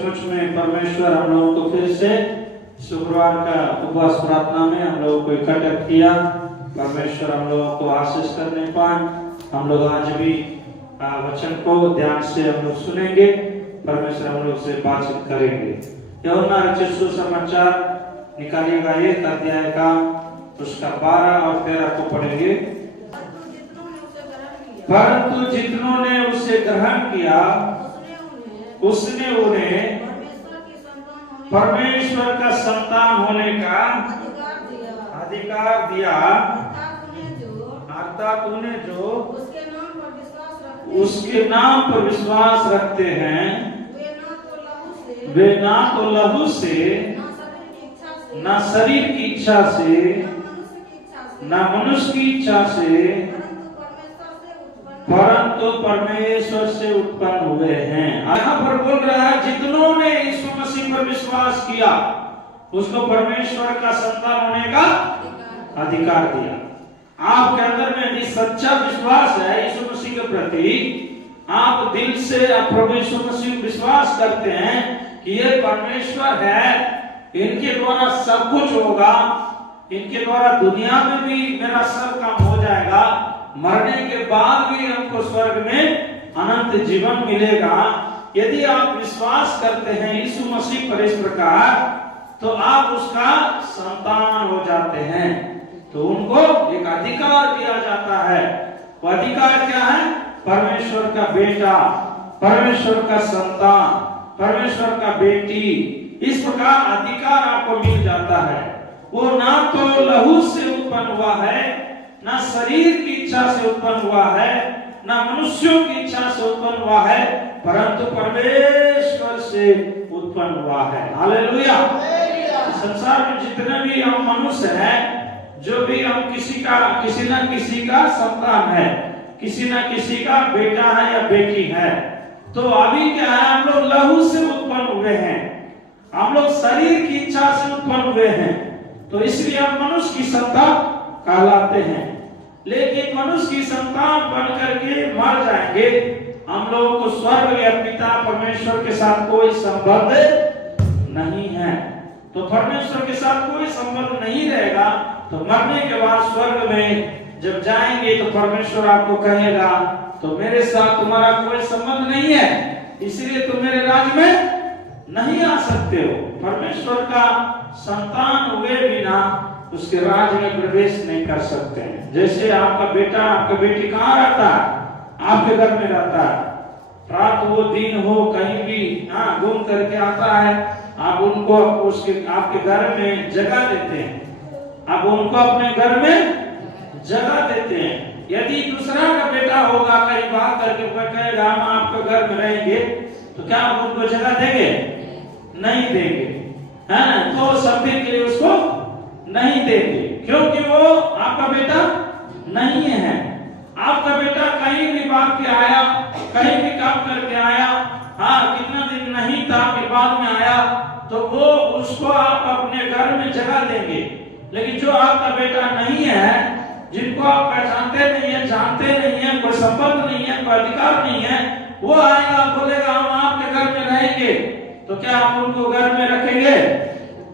सचमुच में परमेश्वर हम लोगों को फिर से शुक्रवार का उपवास प्रार्थना में हम लोगों को इकट्ठा किया। परमेश्वर हम लोगों को आशीष करने पाए। हम लोग आज भी वचन को ध्यान से हम लोग सुनेंगे। परमेश्वर हम लोग से बातचीत करेंगे। यूहन्ना रचित सुसमाचार निकालिएगा 1 अध्याय का उसका 12 और 13 को पढ़ेंगे। परंतु जितनों ने उसे ग्रहण किया उसने उन्हें परमेश्वर का संतान होने का अधिकार दिया, अर्थात उन्हें जो उसके नाम पर विश्वास रखते हैं वे ना तो लहू से, ना शरीर की इच्छा से, ना मनुष्य की इच्छा से, परंतु परमेश्वर से उत्पन्न हुए हैं। यहाँ पर बोल रहा है जितनों ने यीशु मसीह पर विश्वास किया उसको परमेश्वर का संतान होने का अधिकार दिया। आपके अंदर में यदि सच्चा विश्वास है यीशु मसीह के प्रति, आप दिल से प्रभु यीशु मसीह विश्वास करते हैं कि ये परमेश्वर है, इनके द्वारा सब कुछ होगा, इनके द्वारा दुनिया में भी मेरा सब काम हो जाएगा, मरने के बाद भी हमको स्वर्ग में अनंत जीवन मिलेगा। यदि आप विश्वास करते हैं यीशु मसीह पर इस प्रकार, तो आप उसका संतान हो जाते हैं। तो उनको एक अधिकार दिया जाता है। वो अधिकार क्या है? परमेश्वर का बेटा, परमेश्वर का संतान, परमेश्वर का बेटी। इस प्रकार अधिकार आपको मिल जाता है। वो ना तो लहू से उत्पन्न हुआ है, ना शरीर की इच्छा से उत्पन्न हुआ है, ना मनुष्यों की इच्छा से उत्पन्न हुआ है, परंतु परमेश्वर से उत्पन्न हुआ है। हालेलुया। संसार में जितने भी हम मनुष्य हैं, जो भी हम किसी ना किसी का संतान है, किसी ना किसी का बेटा है या बेटी है। तो अभी क्या है, हम लोग लहू से उत्पन्न हुए हैं, हम लोग शरीर की इच्छा से उत्पन्न हुए हैं, तो इसलिए हम मनुष्य की संतान कहलाते हैं। लेकिन मनुष्य की संतान बन करके मर जाएंगे, हम लोगों को स्वर्ग या पिता परमेश्वर के साथ कोई संबंध नहीं है। तो परमेश्वर के साथ कोई संबंध नहीं रहेगा, तो मरने के बाद स्वर्ग में जब जाएंगे तो परमेश्वर आपको कहेगा तो मेरे साथ तुम्हारा कोई संबंध नहीं है, इसलिए तुम मेरे राज्य में नहीं आ सकते हो। परमेश्वर का संतान हुए बिना उसके राज्य में प्रवेश नहीं कर सकते हैं। जैसे आपका बेटा आपका बेटी कहाँ रहता है? आपके घर में रहता है। रात हो दिन हो कहीं भी घूम करके आता है, आप उनको उसके आपके घर में जगह देते हैं, आप उनको अपने घर में जगह देते हैं। यदि दूसरा का बेटा होगा कहीं बात करके कहेगा हम आपके घर में रहेंगे, तो क्या आप उनको जगह देंगे? नहीं देंगे, है तो सब दिन के लिए उसको नहीं देंगे, क्योंकि वो आपका बेटा नहीं है। आपका बेटा कहीं भी बात के आया, कहीं भी काम करके आया, कितना दिन नहीं था कि बाद में आया, तो वो उसको आप अपने घर में जगह देंगे। लेकिन जो आपका बेटा नहीं है, जिनको आप पहचानते नहीं है, जानते नहीं है, कोई संबंध नहीं है, कोई अधिकार नहीं है, वो आएगा बोलेगा हम आपके घर में रहेंगे, तो क्या आप उनको घर में रखेंगे?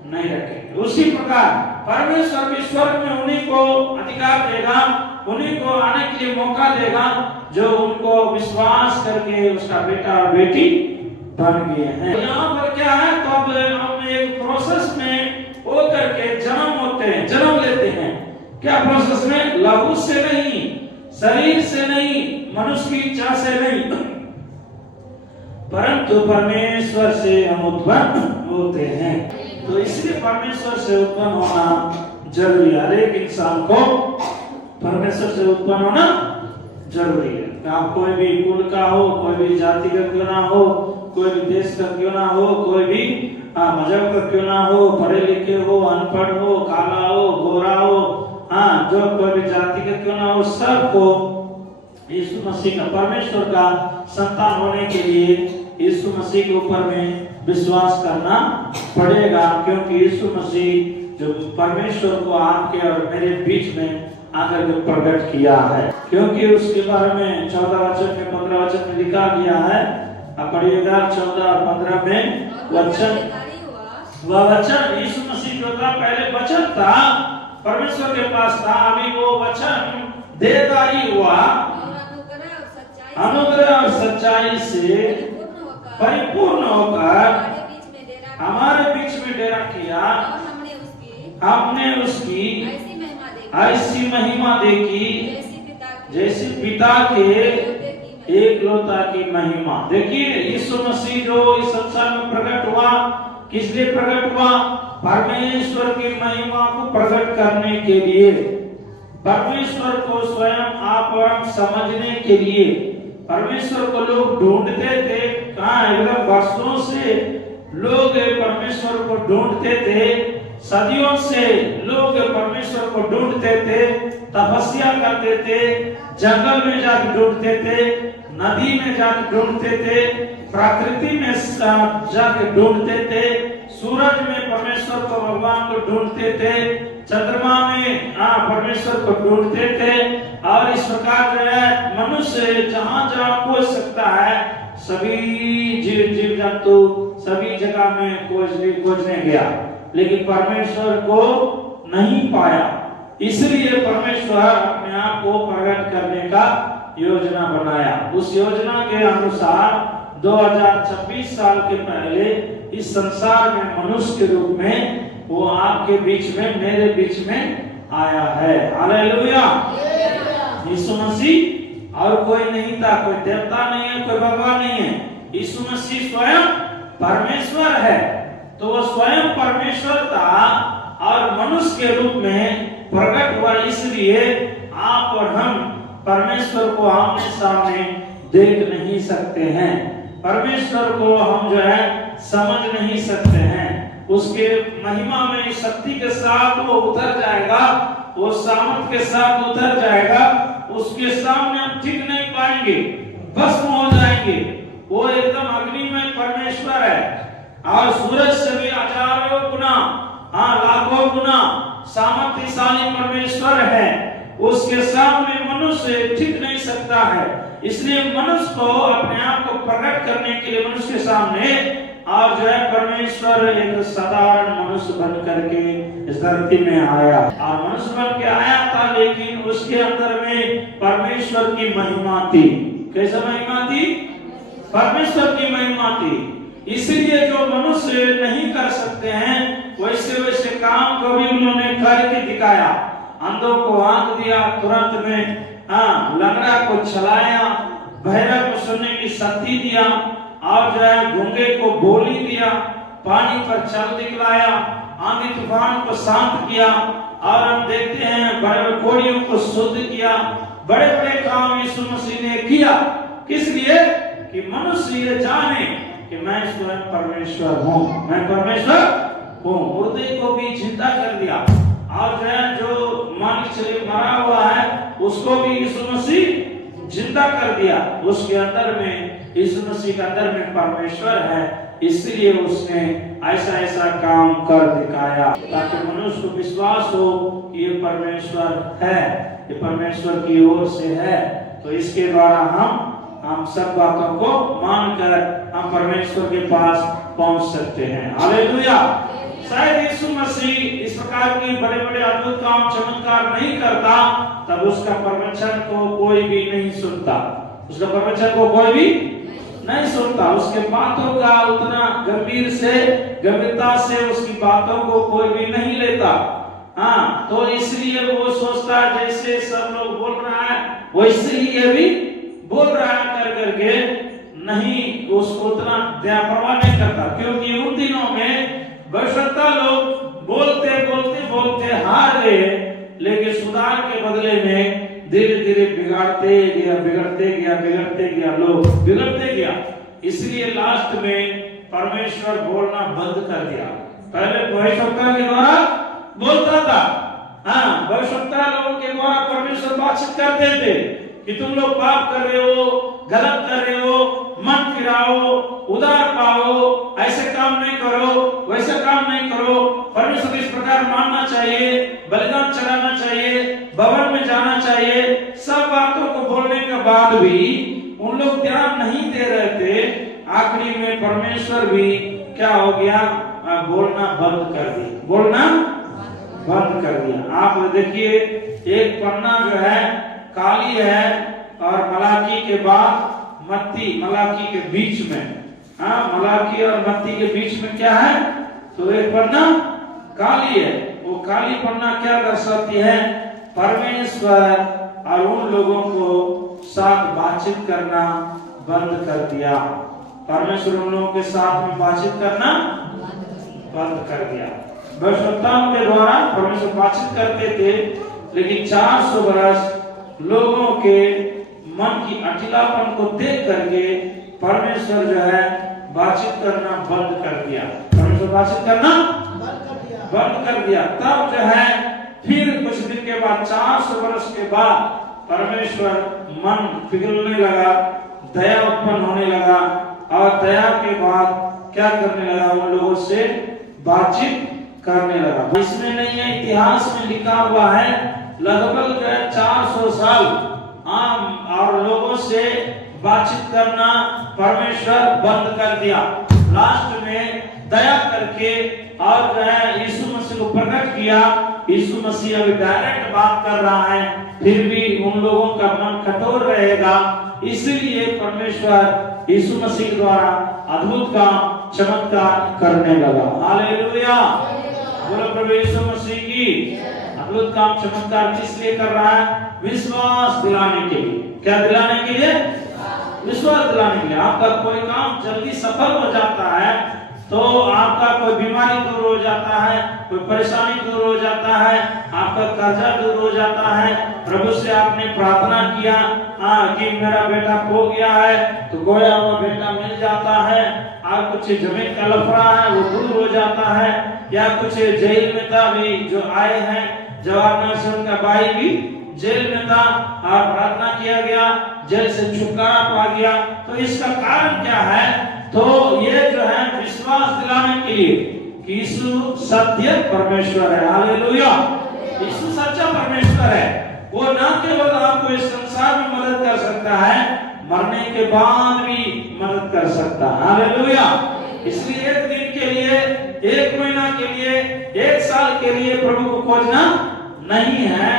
नहीं रखेंगे। उसी प्रकार परमेश्वर भी स्वर्ग में उन्हीं को अधिकार देगा, उन्हीं को आने के लिए मौका देगा जो उनको विश्वास करके उसका बेटा और बेटी बन गए हैं। यहाँ पर क्या है, तो अब हम एक प्रोसेस में हो करके जन्म होते हैं, जन्म लेते हैं। क्या प्रोसेस में? लहू से नहीं, शरीर से नहीं, मनुष्य की इच्छा से नहीं, परंतु परमेश्वर से हम उत्पन्न होते हैं। तो इसलिए परमेश्वर से उत्पन्न होना जरूरी है। हर एक इंसान को परमेश्वर से उत्पन्न होना जरूरी है। आप कोई भी कुल का हो, कोई भी जाति का क्यों ना हो, कोई भी देश का क्यों ना हो, कोई भी मजहब का क्यों ना हो, पढ़े लिखे हो, अनपढ़ हो, काला हो, गोरा हो, जो कोई भी जाति का क्यों ना हो, सबको यीशु मसीह का परमेश्वर का संतान होने के लिए यीशु मसीह के ऊपर में विश्वास करना पड़ेगा। क्योंकि यीशु मसीह जो परमेश्वर को आपके और मेरे बीच में आकर के प्रकट किया है, क्योंकि उसके बारे में 14 वचन में 15 वचन में लिखा गया है। आप पढ़िएगा 14 और 15 में। वचन, वह वचन यीशु मसीह जो था, पहले वचन था, परमेश्वर के पास था, अभी वो वचन देहधारी हुआ, अनुग्रह और सच्चाई से परिपूर्ण होकर हमारे बीच में डेरा किया, हमने उसकी ऐसी महिमा देखी जैसे पिता के एकलौता की महिमा। देखिए, यीशु मसीह जो इस संसार में प्रकट हुआ, किस लिए प्रकट हुआ? परमेश्वर की महिमा को प्रकट करने के लिए, परमेश्वर को स्वयं आप और हम समझने के लिए। परमेश्वर को लोग ढूंढते थे, कहाँ? एकदम वर्षों से लोग परमेश्वर को ढूंढते थे, सदियों से लोग परमेश्वर को ढूंढते थे, तपस्या करते थे, जंगल में जाकर ढूंढते थे, नदी में जाकर ढूंढते थे, प्रकृति में जाकर ढूंढते थे, सूरज में परमेश्वर को, भगवान को ढूंढते थे, चंद्रमा में परमेश्वर को ढूंढते थे। और इस प्रकार जो है मनुष्य जहाँ जहाँ खोज सकता है, सभी जीव जंतु सभी जगह में खोजने गया, लेकिन परमेश्वर को नहीं पाया। इसलिए परमेश्वर अपने आप को प्रकट करने का योजना बनाया। उस योजना के अनुसार 2026 साल के पहले इस संसार में मनुष्य के रूप में वो आपके बीच में, मेरे बीच में आया है। हालेलुया। यीशु मसीह और कोई नहीं था, कोई देवता नहीं है, कोई भगवान नहीं है। यीशु मसीह स्वयं परमेश्वर है। तो वो स्वयं परमेश्वर था और मनुष्य के रूप में प्रकट हुआ, इसलिए आप और हम परमेश्वर को आमने सामने देख नहीं सकते हैं, परमेश्वर को हम जो है समझ नहीं सकते हैं। उसके महिमा में शक्ति के साथ वो उतर जाएगा, वो सामर्थ के साथ उतर जाएगा, उसके सामने हम टिक नहीं पाएंगे, भस्म हो जाएंगे। वो एकदम अग्नि में परमेश्वर है और सूरज से भी हजारों गुना, लाखों गुना सामर्थ्यशाली परमेश्वर है। उसके सामने मनुष्य टिक नहीं सकता है। इसलिए मनुष्य को अपने आप को प्रकट करने के लिए मनुष्य के सामने और जो है परमेश्वर एक साधारण मनुष्य बन करके इस धरती में आया, और मनुष्य बन के आया था, लेकिन उसके अंदर में परमेश्वर की महिमा थी। कैसा महिमा थी? परमेश्वर की महिमा थी। इसीलिए जो मनुष्य नहीं कर सकते हैं, वैसे वैसे काम को भी उन्होंने करके दिखाया। अंधों को आंख दिया तुरंत में, लंगड़ा को चलाया, बहरा को सुनने की शक्ति दिया, और जो है गूंगे को बोली दिया, पानी पर चल दिखलाया, आंधी तूफान को शांत किया। और हम देखते हैं बड़े बड़े कोड़ियों को शुद्ध किया। बड़े बड़े काम यीशु मसीह ने किया। किस लिए? कि मनुष्य ये जाने कि मैं स्वयं परमेश्वर हूँ, मैं परमेश्वर हूँ। मुर्दे को भी जिंदा कर दिया, और जो है जो मानिक चले मरा हुआ है उसको भी यीशु मसीह जिंदा कर दिया। उसके अंदर में, यीशु मसीह के अंदर में परमेश्वर है, इसलिए उसने ऐसा ऐसा काम कर दिखाया ताकि मनुष्य को विश्वास हो कि ये परमेश्वर है, ये परमेश्वर की ओर से है। तो इसके द्वारा हम सब बातों को मानकर हम परमेश्वर के पास पहुंच सकते हैं। हालेलुया। शायद यीशु मसीह इस प्रकार की बड़े बड़े अद्भुत काम चमत्कार नहीं करता, तब उसका प्रवचन को कोई भी नहीं सुनता, उसका प्रवचन को कोई भी नहीं सुनता, उसके बातों का उतना गंभीरता से उसकी बातों को कोई भी नहीं लेता। तो इसलिए वो सोचता है जैसे सब लोग बोल रहा है वैसे ही ये भी बोल रहा है कर करके, नहीं उसको उतना परवाह नहीं करता। क्योंकि उन दिनों में भविष्यवक्ता लोग बोलते बोलते बोलते हार गए, लेकिन सुधार के बदले में धीरे धीरे बिगड़ते गया, लोग बिगड़ते गया। इसलिए लास्ट में परमेश्वर बोलना बंद कर दिया। पहले भविष्यवक्ता के द्वारा बोलता था, भविष्यवक्ता लोगों के द्वारा परमेश्वर बातचीत करते थे कि तुम लोग पाप कर रहे हो, गलत कर रहे हो, मन फिराओ, उधार पाओ, ऐसे काम नहीं करो, वैसे काम नहीं करो, परमेश्वर को इस प्रकार मानना चाहिए, बलिदान चढ़ाना चाहिए, भवन में जाना चाहिए। सब बातों को बोलने के बाद भी उन लोग ध्यान नहीं दे रहे थे। आखिरी में परमेश्वर भी क्या हो गया, बोलना बंद कर दिया, बोलना बंद कर दिया। आप देखिए एक पन्ना जो है काली है और मलाकी के बाद मत्ती, मलाकी के बीच में, हाँ मलाकी और मत्ती के बीच में क्या है, तो एक पन्ना काली है। वो काली पन्ना क्या दर्शाती है, परमेश्वर और उन लोगों को साथ बातचीत करना बंद कर दिया। परमेश्वर उन लोगों के साथ में बातचीत करना बंद कर दिया। भविष्यवक्ताओं के द्वारा परमेश्वर बातचीत करते थे, लेकिन 400 वर्ष लोगों के मन की अटिलापन को देख करके परमेश्वर जो है बातचीत करना बंद कर दिया। परमेश्वर बातचीत करना बंद कर दिया। तब जो है फिर कुछ दिन के बाद 400 वर्ष के बाद परमेश्वर मन पिघलने लगा, दया उत्पन्न होने लगा और दया के बाद क्या करने लगा, उन लोगों से बातचीत करने लगा। इसमें नहीं है, इतिहास में लिखा हुआ है, लगभग जो है 400 साल आम और लोगों से बातचीत करना परमेश्वर बंद कर दिया। लास्ट में दया करके और जो है यीशु मसीह को प्रकट किया। यीशु मसीह अभी डायरेक्ट बात कर रहा है, फिर भी उन लोगों का मन कठोर रहेगा, इसलिए परमेश्वर यीशु मसीह के द्वारा अद्भुत काम चमत्कार करने लगा। हालेलुया, बोलो प्रभु यीशु मसीह की। अद्भुत काम चमत्कार किस लिए कर रहा है, विश्वास दिलाने के लिए। क्या दिलाने के लिए, विश्वास दिलाने के लिए। आपका कोई काम जल्दी सफल हो जाता है तो आपका कोई बीमारी दूर हो जाता है, कोई परेशानी दूर हो जाता है, आपका कर्जा दूर हो जाता है। प्रभु से आपने प्रार्थना किया कि मेरा बेटा खो गया है, तो खोया हुआ बेटा मिल जाता है। आप कुछ जमीन का लफड़ा है वो दूर हो जाता है, या कुछ जेल में था भी जो आए हैं जवाहरलाल नेहरू का भाई भी जेल में था और प्रार्थना किया गया, जेल से छुटकारा पा गया। तो इसका कारण क्या है, तो ये जो है विश्वास दिलाने के लिए कि यीशु सत्य परमेश्वर है। हालेलुया, यीशु सच्चा परमेश्वर है। वो न केवल आपको इस संसार में मदद कर सकता है, मरने के बाद भी मदद कर सकता है। हालेलुया, इसलिए एक दिन के लिए, एक महीना के लिए, एक साल के लिए प्रभु को खोजना नहीं है,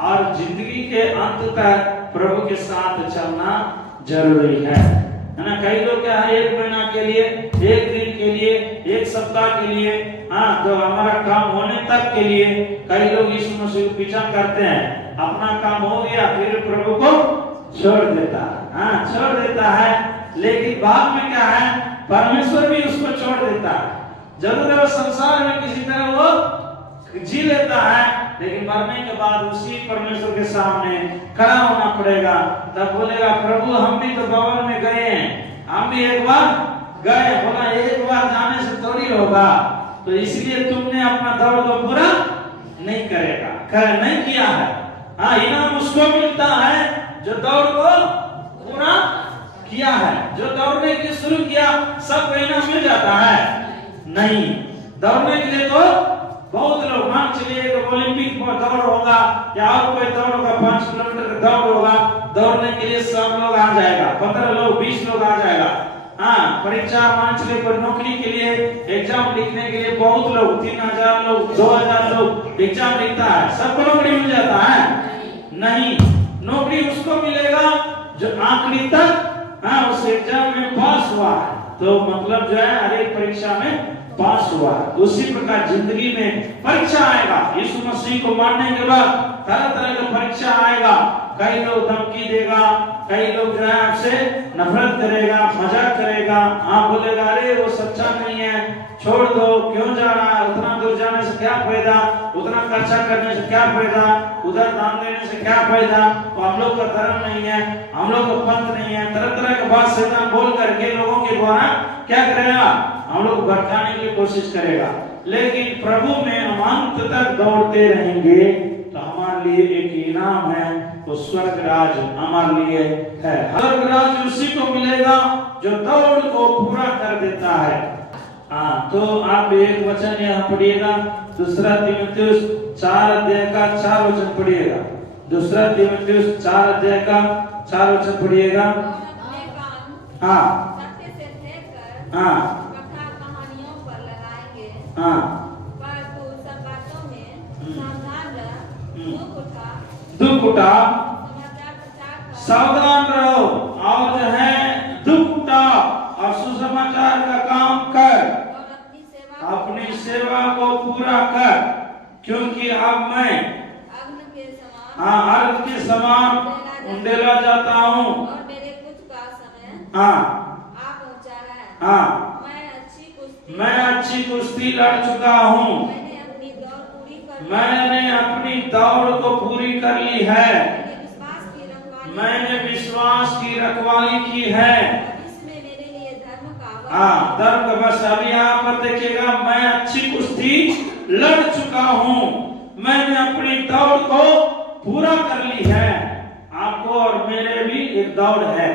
और जिंदगी के अंत तक प्रभु के साथ चलना जरूरी है ना। कई लोग क्या है, एक महीना के लिए, एक दिन के लिए, एक सप्ताह के लिए, हाँ तो हमारा काम होने तक के लिए कई लोग यीशु मसीह को पीछा करते हैं। अपना काम हो गया फिर प्रभु को छोड़ देता है, हाँ छोड़ देता है। लेकिन बाद में क्या है, परमेश्वर भी उसको छोड़ देता है। जरूर है वो संसार में किसी तरह वो जी लेता है, लेकिन मरने के बाद उसी परमेश्वर के सामने खड़ा होना पड़ेगा। तब बोलेगा प्रभु हम भी तो भवन में गए हैं, हम भी एक बार गए। बोला एक बार जाने से थोड़ी होगा, तो इसलिए तुमने अपना दौड़ को पूरा नहीं करेगा, नहीं किया है। हाँ, इनाम उसको मिलता है जो दौड़ को पूरा किया है। जो दौड़ने के लिए शुरू किया सबको इनाम मिल जाता है? नहीं, दौड़ने के लिए तो बहुत लोग, मान चलिए ओलंपिक में दौड़ होगा या और कोई दौड़ होगा, 5 किलोमीटर का दौड़ होगा, दौड़ने के लिए सब लोग आ जाएगा, 15 लोग 20 लोग आ जाएगा। हाँ, परीक्षा मान चलिए कोई नौकरी के लिए एग्जाम लिखने के लिए बहुत लोग, 3000 लोग, 2000 लोग एग्जाम लिखता है, सबको नौकरी मिल जाता है? नहीं, नौकरी उसको मिलेगा जो आखिरी तक उस एग्जाम में पास हुआ है। तो मतलब जो है हर एक परीक्षा में पास हुआ। उसी प्रकार जिंदगी में परीक्षा आएगा। यीशु मसीह को मानने के बाद तरह तरह का परीक्षा आएगा। कई लोग धमकी देगा, कई लोग जो है आपसे नफरत करेगा, मजाक करेगा, आप बोलेगा अरे वो सच्चा नहीं है, छोड़ दो, क्यों जा रहा है, उतना दूर जाने से क्या फायदा, उतना खर्चा करने से क्या फायदा, उधर दान देने से क्या फायदा, तो हम लोग का धर्म नहीं है, हम लोग का पंथ नहीं है। तरह तरह की बात शैतान बोल करके लोगों के द्वारा क्या करेगा, हम लोग भटकाने की कोशिश करेगा। लेकिन प्रभु में हम अंत तक दौड़ते रहेंगे तो हमारे लिए एक इनाम है, तो स्वर्ग राज हमारे लिए है। स्वर्ग राज उसी को मिलेगा जो दौड़ को पूरा कर देता है। हाँ, तो आप एक वचन यहाँ पढ़िएगा, 2 तीमुथियुस 4 अध्याय का 4 वचन पढ़िएगा। 2 तीमुथियुस 4 अध्याय का 4 वचन पढ़िएगा। हाँ हाँ, हाँ, पर तू सब बातों में सावधान रह, दुख उठा, समाचार प्रचार कर, सावधान रहो और जो है दुख उठा और सुसमाचार का काम कर, और अपनी सेवा को पूरा कर, क्योंकि अब मैं अग्नि के समान अर्घ के समान उंडेला जाता हूँ। और मेरे कुछ का समय हाँ आ पहुंचा है। हाँ, मैं अच्छी कुश्ती लड़ चुका हूँ, मैंने अपनी दौड़ को पूरी कर ली है, मैंने विश्वास की रखवाली की है। इसमें मेरे लिए धर्म का हाँ, धर्म का बस अभी यहाँ पर देखिएगा, मैं अच्छी कुश्ती लड़ चुका हूँ, मैंने अपनी दौड़ को पूरा कर ली है। आपको और मेरे भी एक दौड़ है,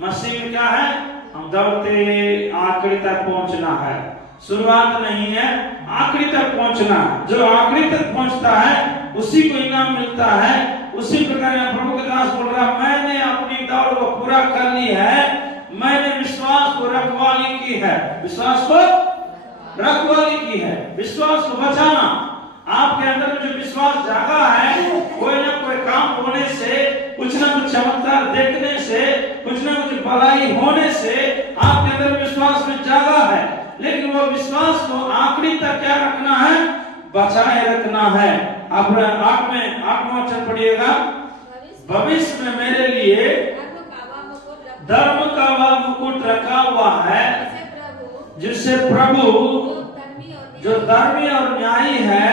मसीह में क्या है, हम दौड़ते आखिरी तक पहुंचना है, शुरुआत नहीं है, आखिरी तक पहुंचना है। जो आखिरी तक पहुंचता है उसी को इनाम मिलता है। उसी प्रकार प्रभु के दास बोल रहा, मैंने अपनी दौड़ को पूरा कर ली है, मैंने विश्वास को रखवाली की है, विश्वास को रखवाली की है। विश्वास को बचाना, आपके अंदर में जो विश्वास जागा है, कोई ना कोई काम होने से, कुछ ना कुछ चमत्कार देखने से, कुछ ना कुछ भलाई होने से आपके अंदर विश्वास में जागा है, लेकिन वो विश्वास को आखिरी तक क्या रखना है, बचाए रखना है। आप 8वां वचन पढ़िएगा, भविष्य में मेरे लिए धर्म का वह मुकुट रखा हुआ है, जिससे प्रभु जो धर्मी और न्यायी है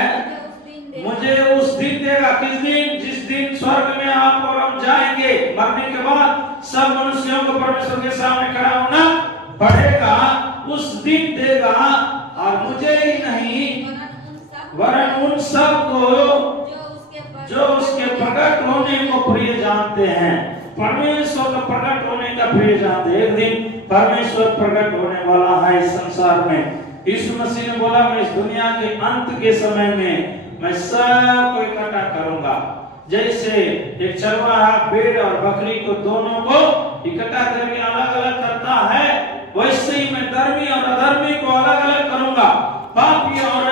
मुझे उस दिन देगा। किस दिन? जिस दिन स्वर्ग में आप और हम जाएंगे, मरने के बाद सब मनुष्यों को परमेश्वर के सामने खड़ा होना पड़ेगा, उस दिन देगा। और मुझे ही नहीं वरन उन सब को जो उसके प्रकट होने को प्रिय जानते हैं, परमेश्वर का प्रकट होने का प्रिय जानते हैं। एक दिन परमेश्वर प्रकट होने वाला है इस संसार में। यीशु मसीह ने बोला, मैं इस दुनिया के अंत के समय में मैं सबको इकट्ठा करूंगा। जैसे एक चरवाहा भेड़ और बकरी को दोनों को इकट्ठा करके अलग अलग करता है, वैसे ही मैं धर्मी और अधर्मी को अलग अलग करूंगा, पापी और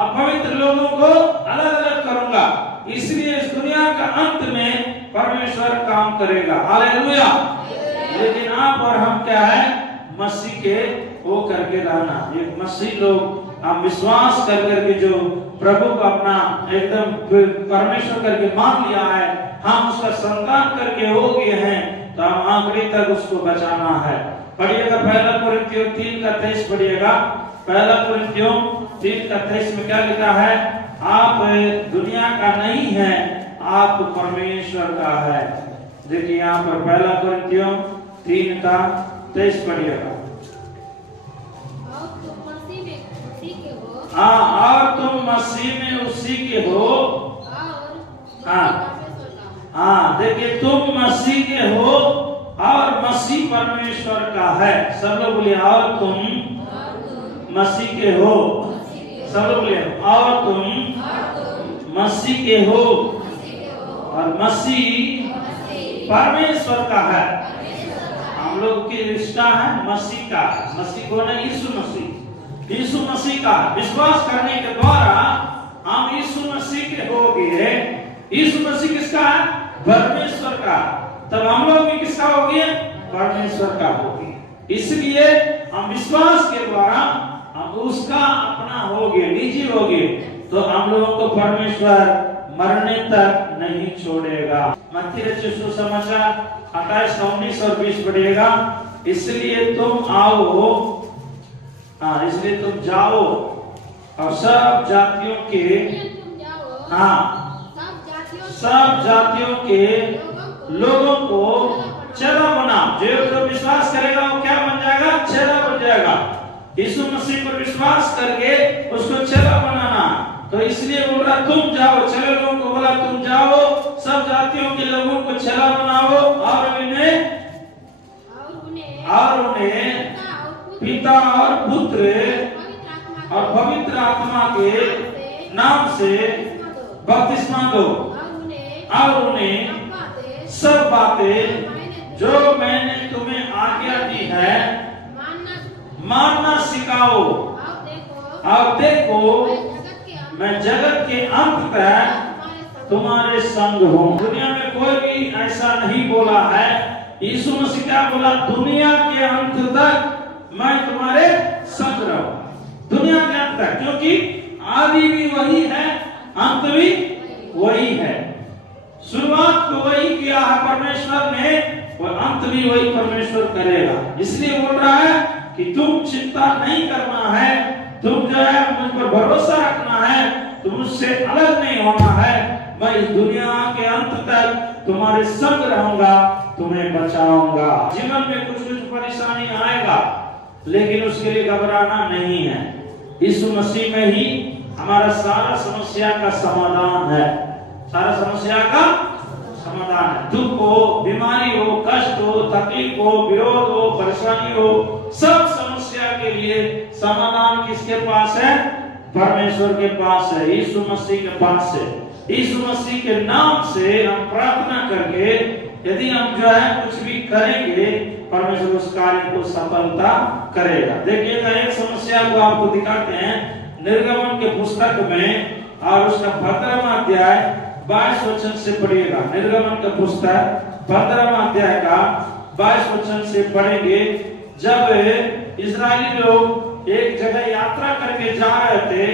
अपवित्र लोगों को अलग अलग करूंगा। इसलिए इस दुनिया का अंत में परमेश्वर काम करेगा। हालेलुया। लेकिन आप और हम क्या है, मसीह के वो करके रहना। ये मसीह लोग हम विश्वास कर करके जो प्रभु को अपना एकदम परमेश्वर करके मान लिया है, हम उसका संतान करके हो गए हैं, तो हम आखिरी तक उसको बचाना है। पढ़िएगा 1 कुरिन्थियों 3:23 पढ़िएगा। 1 कुरिन्थियों 3:23 में क्या लिखा है, आप दुनिया का नहीं है, आप परमेश्वर का है। देखिए यहाँ पर 1 कुरिन्थियों 3:23 पढ़िएगा। हाँ, और तुम मसीह में उसी के हो। हाँ, देखिए तुम मसीह के हो और मसीह परमेश्वर का है। सब लोग बोलिए, और तुम मसीह के हो। सब लोग बोलिए, और तुम मसीह के हो और मसीह परमेश्वर का है। हम लोग की रिश्ता है मसीह का। मसीह कौन है? यीशु मसीह। यीशु मसीह का विश्वास करने के द्वारा हम यीशु मसीह के हो गए। यीशु मसीह किसका है? परमेश्वर का। तब हम लोग भी किसका हो गए? परमेश्वर का हो गए। इसलिए हम विश्वास के द्वारा हम उसका अपना हो गए, निजी हो गए, तो हम लोगों को परमेश्वर मरने तक नहीं छोड़ेगा। मत्ती रचित सुसमाचार 28:19 और 20 पढ़िएगा। इसलिए तुम आओ, हाँ, इसलिए तुम जाओ और सब जातियों के, हाँ, सब जातियों के लोगों को चेला बनाओ। जो विश्वास करेगा वो क्या बन जाएगा? चेला बन जाएगा। यीशु मसीह पर विश्वास करके उसको चेला बनाना। तो इसलिए बोल रहा तुम जाओ, चेले लोगों को बोला तुम जाओ, सब जातियों के लोगों को चेला बनाओ और उन्हें पिता और पुत्र और पवित्र आत्मा के नाम से बपतिस्मा दो और उन्हें सब बातें जो मैंने तुम्हें आज्ञा दी है मानना सिखाओ। अब देखो मैं जगत के अंत तक तुम्हारे संग हूँ। दुनिया में कोई भी ऐसा नहीं बोला है। यीशु मसीह क्या बोला? दुनिया के अंत तक मैं तुम्हारे संग रहूंगा। दुनिया के अंत तक, क्योंकि आदि भी वही है, अंत भी वही है। शुरुआत तो वही किया है परमेश्वर ने, और अंत भी वही परमेश्वर करेगा। इसलिए बोल रहा है कि तुम चिंता नहीं करना है, तुम जो है मुझ पर भरोसा रखना है, तुम मुझसे अलग नहीं होना है। मैं इस दुनिया के अंत तक तुम्हारे संग रहूंगा, तुम्हें बचाऊंगा। जीवन में कुछ कुछ परेशानी आएगा, लेकिन उसके लिए घबराना नहीं है। यीशु मसीह में ही हमारा सारा समस्या का समाधान है। सारा समस्या का समाधान है। दुख हो, बीमारी हो, कष्ट हो, तकलीफ हो, विरोध हो, परेशानी हो, सब समस्या के लिए समाधान किसके पास है? परमेश्वर के पास है, यीशु मसीह के पास है। यीशु मसीह के नाम से हम प्रार्थना करके यदि हम जो है कुछ भी करेंगे, परमेश्वर उस कार्य को सफलता करेगा। देखिएगा, एक समस्या को आपको दिखाते हैं निर्गमन के पुस्तक में, और उसका 15वां अध्याय 22 वचन से पढ़िएगा। निर्गमन का पुस्तक 15वां अध्याय का 22 वचन से पढ़ेंगे। जब इस्राएली लोग एक जगह यात्रा करके जा रहे थे,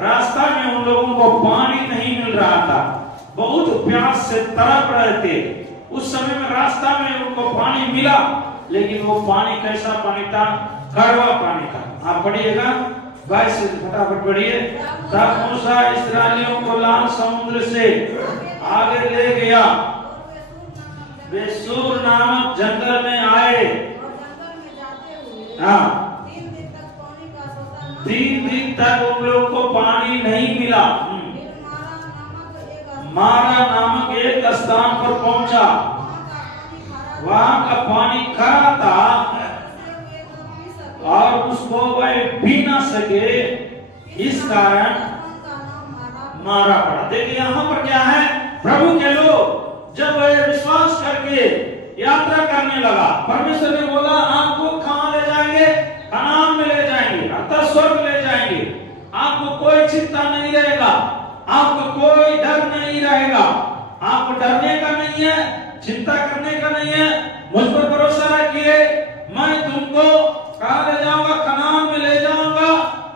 रास्ता में उन लोगों को पानी नहीं मिल रहा था, बहुत प्यास से तड़प रहे थे। उस समय में रास्ता में उनको पानी मिला, लेकिन वो पानी कैसा पानी था? कड़वा पानी था। आप पढ़िएगा 22 से फटाफट पढ़िए। तब मूसा इस्राएलियों को लाल समुद्र से आगे ले गया, वे सूर नामक जंगल में आए। हाँ, 3 दिन तक उन लोगों को पानी नहीं मिला। मारा नामक एक स्थान पर पहुंचा, वहां का पानी खरा था और उसको वह पी ना सके, इस कारण मारा पड़ा। देखिए यहाँ पर क्या है? प्रभु के लोग जब वह विश्वास करके यात्रा करने लगा, परमेश्वर ने बोला आपको कहां ले जाएंगे? कनान में ले जाएंगे, अर्थात स्वर्ग ले जाएंगे। आपको कोई चिंता नहीं रहेगा, आपको कोई डर नहीं रहेगा। आपको डरने का नहीं है, चिंता करने का नहीं है। मुझ पर भरोसा रखिए, मैं तुमको कहां ले जाऊंगा? कनान में ले जाऊंगा।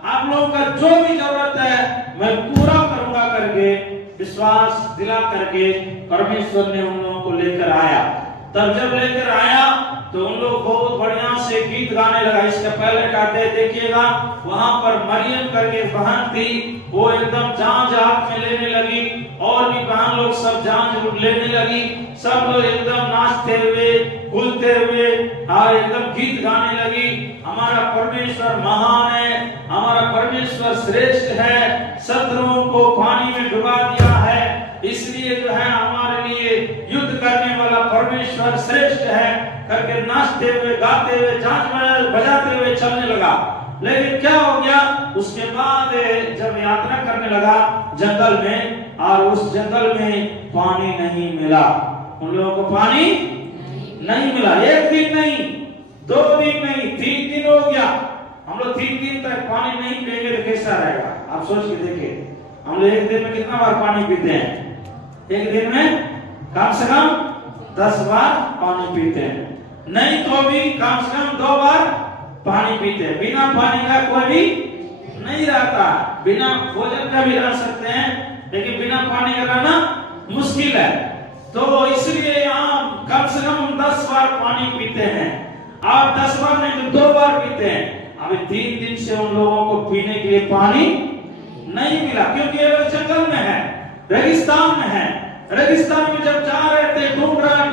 आप लोगों का जो भी जरूरत है मैं पूरा करूंगा करके विश्वास दिला करके परमेश्वर ने उन लोगों को लेकर आया। तब जब लेकर आया तो उन लोग बहुत बढ़िया से गीत गाने लगा। इसके पहले गाते देखिएगा, वहां पर मरियम करके बहन थी, वो एकदम जांच हाथ में लेने लगी, और भी बहन लोग सब जांच लेने लगी। सब लोग एकदम नाचते हुए, घुलते हुए, और एकदम गीत गाने लगी। हमारा परमेश्वर महान है, हमारा परमेश्वर श्रेष्ठ है, शत्रुओं को पानी में डुबा दिया है, इसलिए जो है हमारे लिए युद्ध करने वाला परमेश्वर श्रेष्ठ है करके नाचते हुए, गाते हुए, झांझ बजाते हुए चलने लगा। लेकिन क्या हो गया? उसके बाद जब यात्रा करने लगा जंगल में, और उस जंगल में पानी नहीं मिला। उन लोगों को पानी नहीं मिला। 1 दिन नहीं, 2 दिन नहीं, 3 दिन हो गया। हम लोग 3 दिन तक पानी नहीं पिएंगे तो कैसा रहेगा? आप सोच के देखिए, हम लोग 1 दिन में कितना बार पानी पीते हैं? 1 दिन में कम से कम 10 बार पानी पीते हैं, नहीं तो भी कम से कम 2 बार पानी पीते हैं। बिना पानी का कोई भी नहीं रहता। बिना भोजन का भी रह सकते हैं, लेकिन बिना पानी का रहना मुश्किल है। तो इसलिए यहाँ कम से कम 10 बार पानी पीते हैं। आप 10 बार नहीं तो 2 बार पीते हैं। अभी 3 दिन से उन लोगों को पीने के लिए पानी नहीं मिला, क्योंकि ये लोग जंगल में है, रेगिस्तान में है। रेगिस्तान में जब जा रहे थे, ढूंढ रहा है,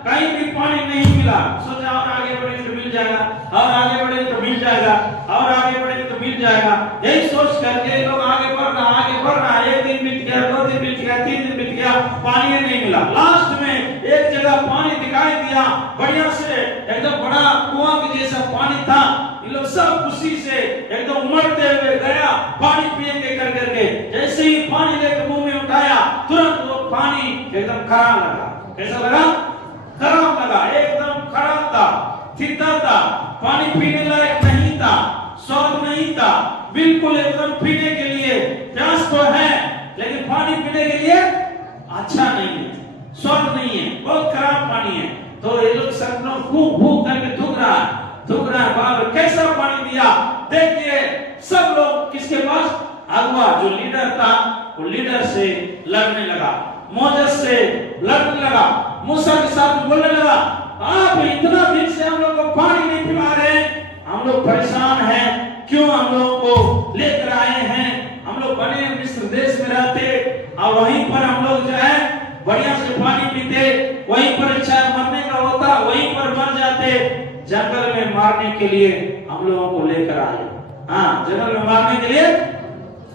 कहीं भी पानी नहीं मिला। सोचा और आगे बढ़ेंगे तो मिल जाएगा, और आगे बढ़ेंगे तो मिल जाएगा, और आगे बढ़ेंगे तो मिल जाएगा। यही सोच करके लोग आगे बढ़ रहा है। 1 दिन बीत गया, 2 दिन बीत गया, 3 दिन बीत गया, पानी नहीं मिला। लास्ट में एक जगह पानी दिखाई दिया, बढ़िया से एकदम बड़ा कुआं के जैसा पानी था। ये लोग सब खुशी से एकदम उमड़ते हुए गया, पानी पिएंगे कर करके। जैसे ही पानी लेकर मुंह में उठाया, तुरंत वो पानी एकदम खराब लगा। कैसा लगा? खराब लगा, एकदम खराब था, तीता था, पानी पीने लायक नहीं था, स्वाद नहीं था, बिल्कुल एकदम पीने के लिए प्यास तो है लेकिन पानी पीने के लिए अच्छा नहीं है, स्वाद नहीं है, बहुत खराब पानी है। तो ये लोग सब लोग खूब भूख करके थूक रहा है, बाबा कैसा पानी दिया। देखिए सब लोग किसके पास, अगुआ जो लीडर था वो लीडर से लड़ने लगा, मोजेस से लड़ने लगा, मूसा के साथ बोलने लगा, आप इतना दिन से हम लोग को पानी नहीं पिला रहे, हम लोग परेशान हैं, क्यों हम लोग को लेकर आए हैं, हम लोग बने मिस्र देश में रहते और वहीं पर हम लोग जो है बढ़िया से पानी पीते, वहीं पर चाहे मरने का होता वहीं पर मर जाते, जंगल में मारने के लिए हम लोगों को लेकर आए। हाँ, जंगल में मारने के लिए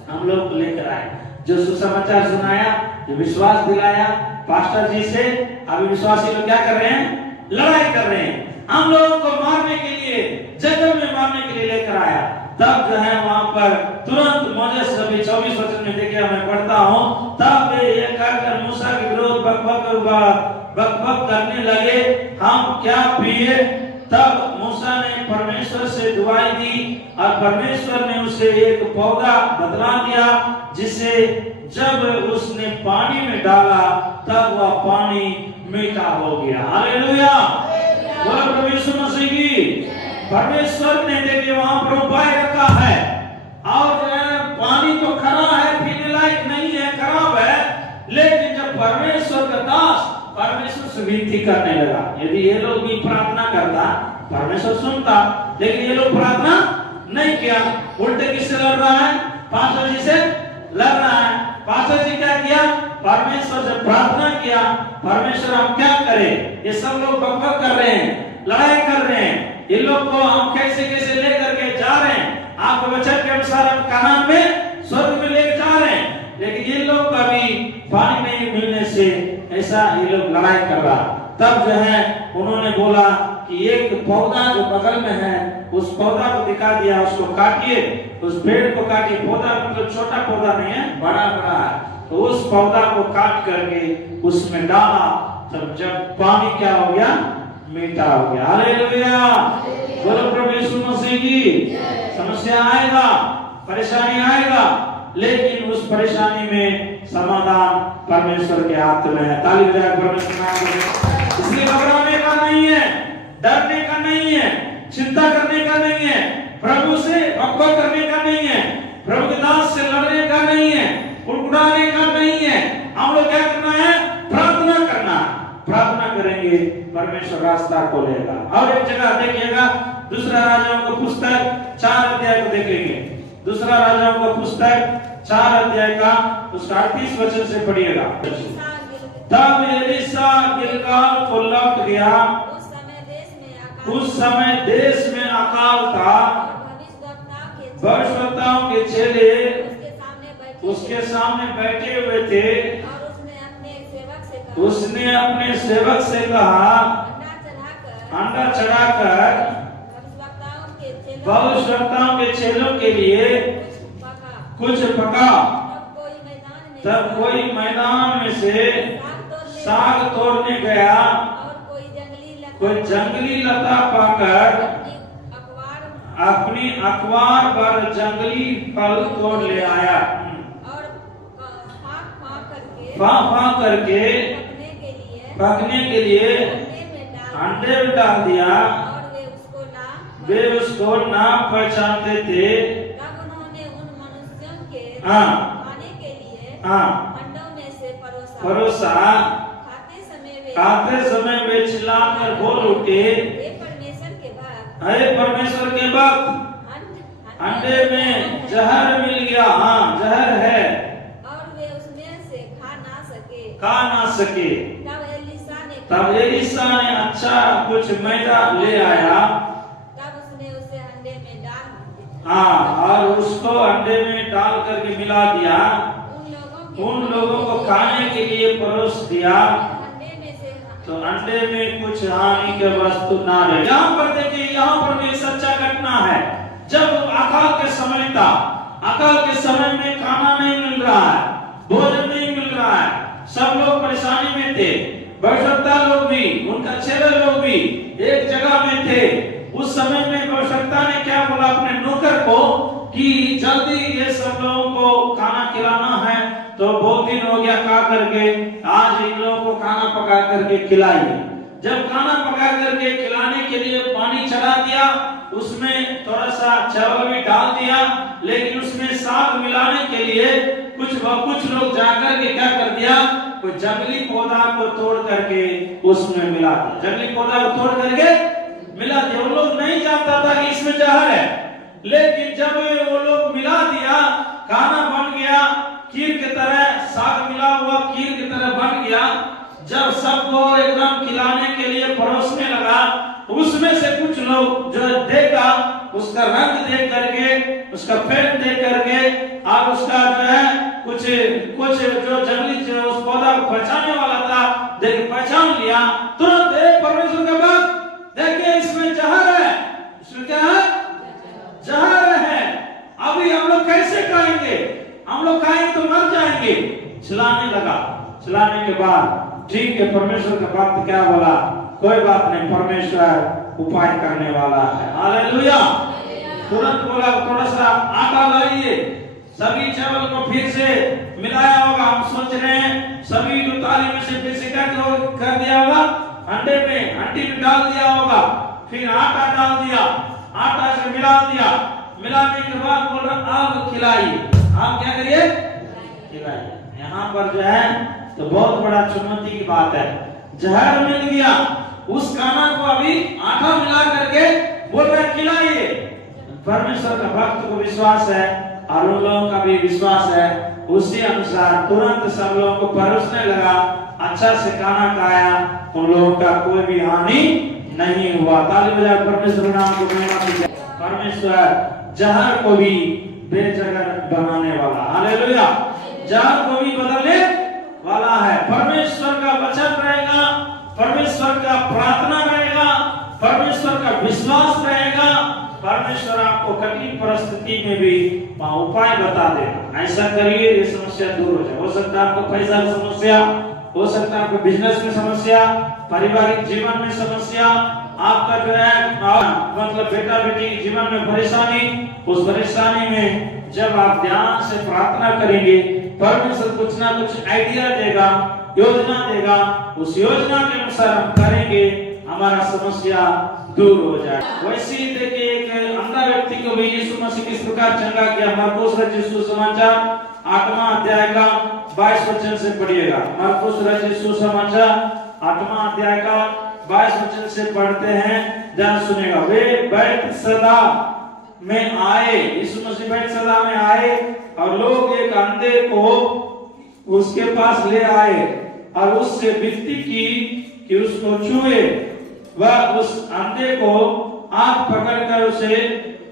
हम लोग को लेकर आए। जो सुसमाचार सुनाया, जो विश्वास दिलाया पास्टर जी से, अभी विश्वासी लोग क्या कर रहे हैं, लड़ाई कर रहे हैं, हम लोगों को मारने के लिए, जंगल में मारने के लिए लेकर आया। तब जो है वहां पर तुरंत मोजेस अभी 24 वचन में देखिए मैं पढ़ता हूं, तब ये कहकर मूसा के विरोध बकबक करने लगे, हम क्या पिए। तब मूसा ने परमेश्वर से दुआई दी और परमेश्वर ने उसे एक पौधा बतला दिया, जिसे जब उसने पानी में डाला तब वह पानी मीठा हो गया। हालेलुया, बोलो प्रभु यीशु मसीह की। परमेश्वर ने देखिए वहां पर उपाय रखा है, और जो है पानी तो खरा है, पीने लायक नहीं है, खराब है, लेकिन जब परमेश्वर का दास परमेश्वर से विनती करने लगा, यदि ये लोग भी प्रार्थना करता परमेश्वर सुनता, लेकिन ये लोग प्रार्थना नहीं किया, उल्टे किससे लड़ रहा है, पास्टर जी से लड़ रहा है। पास्टर जी क्या किया, परमेश्वर से प्रार्थना किया, परमेश्वर हम क्या करें, ये सब लोग बकबक कर रहे हैं, लड़ाई कर रहे हैं, इन लोग को हम कैसे कैसे लेकर के जा रहे हैं, आपके वचन के अनुसार हम कनान में स्वर्ग में लेकर जा रहे हैं, लेकिन ये लोग का भी पानी नहीं मिलने से ऐसा ये लोग लड़ाई कर रहा। तब जो है उन्होंने बोला कि एक पौधा जो बगल में है उस पौधा को दिखा दिया, उसको काटिए, उस पेड़ को काटिए, पौधा मतलब छोटा पौधा नहीं है, बड़ा बड़ा है, तो उस पौधा को काट करके उसमें डाला, तब जब पानी क्या हो गया, मीठा हो गया। हालेलुया, बोलो प्रभु यीशु मसीह की। समस्या आएगा, परेशानी आएगा, लेकिन उस परेशानी में समाधान परमेश्वर के हाथ में है। ताली बजाकर परमेश्वर नाम को, इसलिए घबराने का नहीं है, डरने का नहीं है, चिंता करने का नहीं है, प्रभु से बकबक करने का नहीं है, प्रभु के दास से लड़ने का नहीं है, उड़ाने का नहीं है। हम लोग क्या करना है, प्रार्थना करना, प्रार्थना करेंगे परमेश्वर रास्ता खोलेगा। और एक जगह देखिएगा, दूसरा राजाओं का पुस्तक 4 अध्याय को देखेंगे, दूसरा राजाओं का पुस्तक 4 अध्याय का उसका 38 वचन से पढ़िएगा। तब एलीशा गिलगाल को लौट गया, उस समय देश में अकाल था, भविष्यवक्ताओं के चेले उसके सामने बैठे हुए थे, उसने अपने सेवक से कहा, अंडा चढ़ाकर भविष्यवक्ताओं के चेलों के लिए कुछ पका। तब कोई मैदान में से साग तोड़ने गया, कोई जंगली लता पाकर अपनी अखबार पर जंगली फल तोड़ ले आया, फा करके पकने के लिए अंडे में डाल दिया, वे उसको ना पहचानते थे। तब उन्होंने उन मनुष्यों के खाने के लिए अंडों में से परोसा। खाते समय वे चिल्लाकर बोल उठे, हे परमेश्वर के भक्त, अंडे में जहर मिल गया, जहर है, और वे उसमें से खा ना सके। तब एलीशा ने अच्छा कुछ मैदा ले आया, तब उसने उसे अंडे में डाल और उसको अंडे में डाल करके मिला दिया, उन लोगों को खाने के लिए परोस दिया, तो अंडे में कुछ हानि के वस्तु ना रहे। यहाँ पर देखिए, यहाँ पर भी सच्चा घटना है। जब अकाल के समय था, अकाल के समय में खाना नहीं मिल रहा है, भोजन नहीं मिल रहा है, सब लोग परेशानी में थे, भविष्यवक्ता लोग भी, उनका चेले लोग भी एक जगह में थे। उस समय में भविष्यवक्ता ने क्या बोला, अपने नौकर को कि जल्दी ये सब लोगों को खाना खिलाना है, तो बहुत दिन हो गया खा करके, आज इन लोगों को खाना पका करके खिलाइए। जब खाना पका करके खिलाने के लिए पानी चढ़ा दिया, उसमें थोड़ा सा चावल भी डाल दिया, लेकिन उसमें साग मिलाने के लिए कुछ लोग जाकर के क्या कर दिया, कोई जंगली पौधा को तोड़ करके उसमें मिला दिया। जंगली पौधा को तोड़ करके मिला दिया। वो लोग नहीं जानता था कि इसमें जहर है, लेकिन जब वो लोग मिला दिया, खाना बन गया, खीर की तरह, साग मिला हुआ खीर की तरह बन गया। जब सबको एकदम खिलाने के लिए परोसने लगा, उसमें से कुछ लोग जो देखा, उसका रंग देख करके, उसका पेट देख करके, और उसका जो है कुछ जो जंगली जो उस पौधा को पहचानने वाला था, देख पहचान लिया, तुरंत एक परमेश्वर के भक्त, देखिए इसमें जहर है। इसमें क्या है? जहर है। अभी हम लोग कैसे खाएंगे? हम लोग खाएंगे तो मर जाएंगे। चिल्लाने लगा। चिल्लाने के बाद ठीक है, परमेश्वर का भक्त क्या बोला, कोई बात नहीं, परमेश्वर उपाय करने वाला है। हालेलुया। तुरंत बोला थोड़ा सा आटा लाइए। सभी चावल को फिर से मिलाया होगा। हम सोच रहे हैं सभी जो थाली में से फिर से क्या कर दिया होगा, अंडे में डाल दिया होगा, फिर आटा डाल दिया, आटा से मिला दिया। मिलाने के बाद बोल रहा अब खिलाइए। आप क्या करिए? खिलाइए। यहाँ पर जो है तो बहुत बड़ा चुनौती की बात है। जहर मिल गया, उस खाना को अभी आटा मिला करके बोल रहा खिलाइए। परमेश्वर का भक्त को विश्वास है और उन लोगों का भी विश्वास है, उसी अनुसार तुरंत सब लोगों को परोसने लगा। अच्छा से खाना खाया, उन लोगों का कोई भी हानि नहीं हुआ। ताली बजा परमेश्वर नाम को महिमा दीजिए। परमेश्वर जहर को भी बेजहर बनाने वाला, हालेलुया, जहर को भी बदलने वाला है। परमेश्वर का वचन रहेगा, परमेश्वर का प्रार्थना रहेगा, परमेश्वर का विश्वास रहेगा, परमेश्वर आपको कठिन परिस्थिति में भी उपाय बता देगा। ऐसा करिए, ये समस्या दूर हो जाए। हो सकता है आपको पैसा की समस्या, हो सकता है आपको बिजनेस में समस्या, पारिवारिक जीवन में समस्या, आपका जो है मतलब बेटा बेटी के जीवन में परेशानी। उस परेशानी में जब आप ध्यान से प्रार्थना करेंगे, परमेश्वर कुछ ना कुछ आइडिया देगा, योजना देगा। उस योजना के अनुसार हम करेंगे, हमारा समस्या दूर हो जाए। वैसे ही देखिए एक अंधा व्यक्ति को भी यीशु मसीह किस प्रकार चंगा किया। मरकुस रचित सुसमाचार 8वां अध्याय का 22 वचन से पढ़िएगा। मरकुस रचित सुसमाचार 8वां अध्याय का 22 वचन से पढ़ते हैं, ध्यान सुनेगा। वे बैतसैदा में आए, यीशु मसीह बैतसैदा में आए और लोग एक अंधे को उसके पास ले आए और उससे विनती की कि उसको छुए। वह उस अंधे को हाथ पकड़कर उसे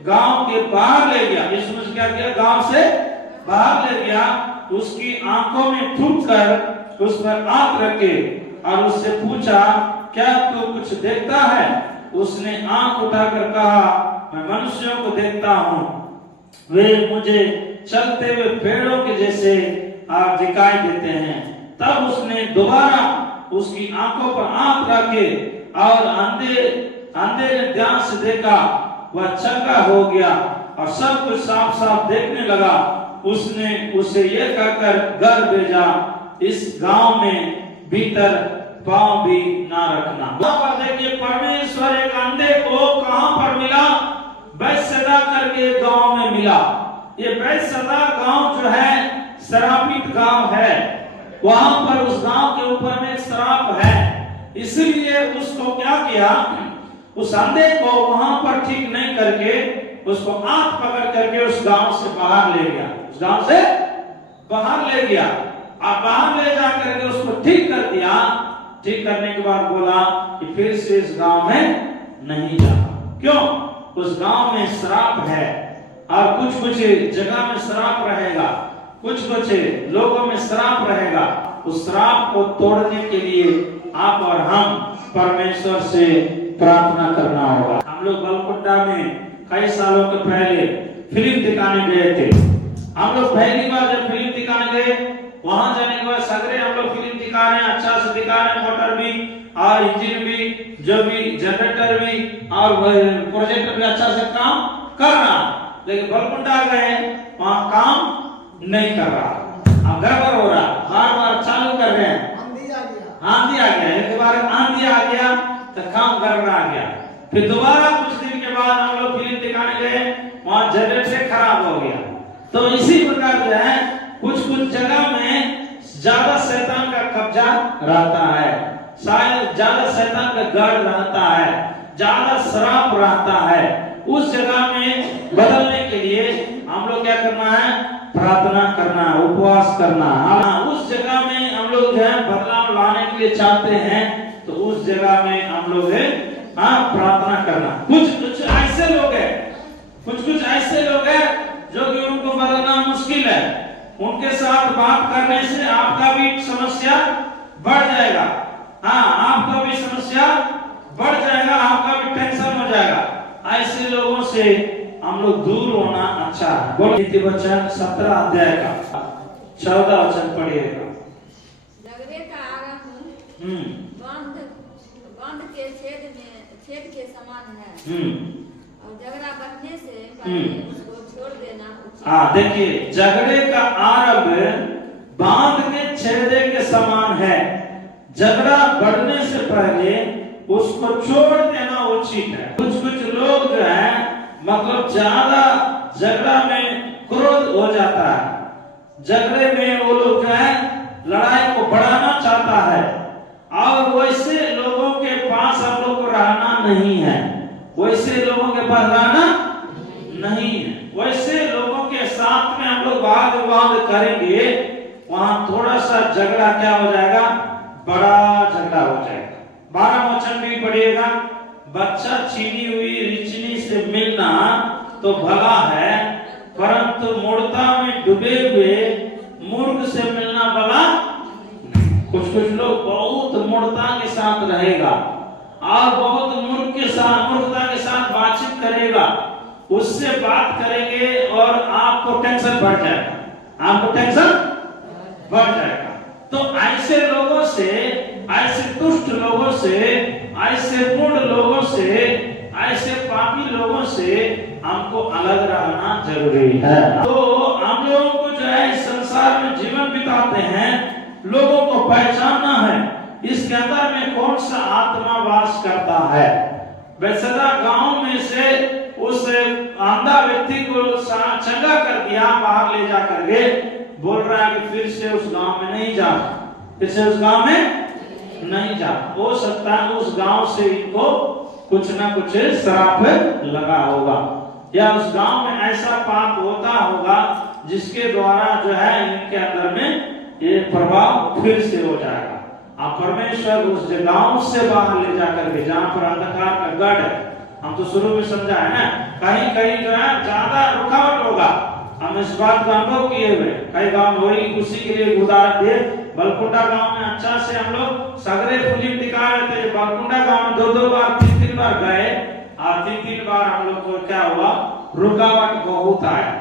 गांव के बाहर ले गया। यीशु मसीह क्या किया? गांव से बाहर ले गया, उसकी आंखों में थूक कर उस पर हाथ रखे और उससे पूछा, क्या तू कुछ देखता है? उसने आंख उठाकर कहा, मैं मनुष्यों को देखता हूँ, वे मुझे चलते हुए पेड़ों के जैसे दिखाई देते हैं। तब उसने दोबारा उसकी आंखों पर आंख रखे और अंधे ने ध्यान से देखा, वह चंगा हो गया और सब कुछ साफ साफ देखने लगा। उसने उसे यह कहकर घर भेजा, इस गांव में भीतर पांव भी ना रखना। वहां पर देखिए परमेश्वर एक अंधे को कहां पर मिला? बैतसैदा करके गांव में मिला। ये बैतसैदा गांव जो है श्रापित गांव है। वहां पर उस गांव के ऊपर में एक श्राप है, इसलिए उसको क्या किया, उस अंधे को वहां पर ठीक नहीं करके उसको हाथ पकड़ करके उस गांव से बाहर ले गया। उस गांव से बाहर ले गया और बाहर ले जा करके उसको ठीक कर दिया। ठीक करने के बाद बोला कि फिर से इस गांव में नहीं जाना। क्यों? उस गांव में श्राप है और कुछ जगह में श्राप रहेगा, कुछ लोगों में श्राप रहेगा। उस श्राप को तोड़ने के लिए आप और हम परमेश्वर से प्रार्थना करना होगा। हम लोग बलकुंडा में कई सालों के पहले फिल्म दिखाने गए थे। हम लोग पहली बार जब फिल्म दिखाने गए, वहां जाने के बाद सगरे हम लोग फिल्म दिखा रहे हैं, अच्छा से दिखा रहे हैं, मोटर भी और इंजन भी, जो भी जनरेटर भी और प्रोजेक्टर भी अच्छा से काम कर रहा। लेकिन बलकुंडा गए वहां काम नहीं कर रहा, अब गड़बड़ हो रहा, बार बार चालू कर रहे हैं, आंधी आ गया, एक बार आंधी आ गया तो काम गड़बड़ा गया। फिर दोबारा कुछ दिन के बाद हम लोग फिल्म दिखाने गए, वहां जनरेटर खराब हो गया। तो इसी प्रकार जो है कुछ कुछ जगह में ज्यादा शैतान का कब्जा रहता है, शायद ज्यादा शैतान का गढ़ रहता है, ज्यादा श्राप रहता है। उस जगह में बदलने के लिए हम लोग क्या करना है, प्रार्थना करना, उपवास करना। उस जगह में हम लोग जो है बदलाव लाने के लिए चाहते हैं तो उस जगह में हम लोग प्रार्थना करना। कुछ ऐसे लोग हैं, कुछ ऐसे लोग हैं जो कि उनको बदलना मुश्किल है, उनके साथ बात करने से आपका भी समस्या बढ़ जाएगा। हाँ, आपका भी समस्या बढ़ जाएगा, आपका भी टेंशन हो जाएगा। ऐसे लोगों से हम लोग दूर होना अच्छा है। बोलो नीति वचन 17 अध्याय का 14 वचन पढ़िएगा। झगड़े का आरंभ बंद के छेद के समान है, और झगड़ा बढ़ने से पहले उसको छोड़ देना उचित। हाँ, देखिए झगड़े का आरंभ बांध के छेदे के समान है, झगड़ा बढ़ने से पहले उसको छोड़ देना उचित है। कुछ लोग जो है मतलब ज्यादा झगड़ा में क्रोध हो जाता है, झगड़े में वो लोग जो है लड़ाई को बढ़ाना चाहता है, और वैसे लोगों के पास हम लोग को रहना नहीं है, वैसे लोगों के पास रहना नहीं है। वैसे लोगों के साथ में हम लोग वाद विवाद करेंगे, वहां थोड़ा सा झगड़ा क्या हो जाएगा, बड़ा झगड़ा हो जाएगा। 12 वचन भी पढ़िएगा। बच्चा छीनी हुई रिचनी से मिलना तो भला है, परंतु मूर्खता में डूबे हुए मूर्ख से मिलना भला। कुछ लोग बहुत मूर्खता के साथ रहेगा और बहुत मूर्खता के साथ बातचीत करेगा, उससे बात करेंगे और आपको टेंशन बढ़ जाएगा, आपको टेंशन बढ़ जाएगा। तो ऐसे लोगों से, ऐसे दुष्ट लोगों से, ऐसे मूढ़ लोगों से, ऐसे पापी लोगों से हमको अलग रहना जरूरी है। तो हम लोगों को जो है इस संसार में जीवन बिताते हैं, लोगों को पहचानना है इसके अंदर में कौन सा आत्मा वास करता है। बेसदा गांव में से उस अंधा व्यक्ति को चंगा कर दिया, बाहर ले जा करके बोल रहा है कि फिर से उस गांव में नहीं जा, फिर से उस गांव में नहीं जा। हो सकता है उस गांव से इनको कुछ ना कुछ श्राप लगा होगा, या उस गांव में ऐसा पाप होता होगा जिसके द्वारा जो है इनके अंदर में ये प्रभाव फिर से हो जाएगा। आप परमेश्वर उस गांव से बाहर ले जाकर के, जहाँ पर अंधकार का गढ़ है, हम तो शुरू में समझा है ना, कहीं कहीं जो है ज्यादा रुकावट होगा, हम इस बात का अनुभव किए हुए। कई गांव वही उसी के लिए उदाहरण दिए। बलकुंडा गांव में अच्छा से हम लोग सगरे फिल्म दिखा रहे थे। बलकुंडा गांव में 2-2 बार 3-3 बार गए, और 3-3 बार हम लोग को क्या हुआ, रुकावट बहुत आया।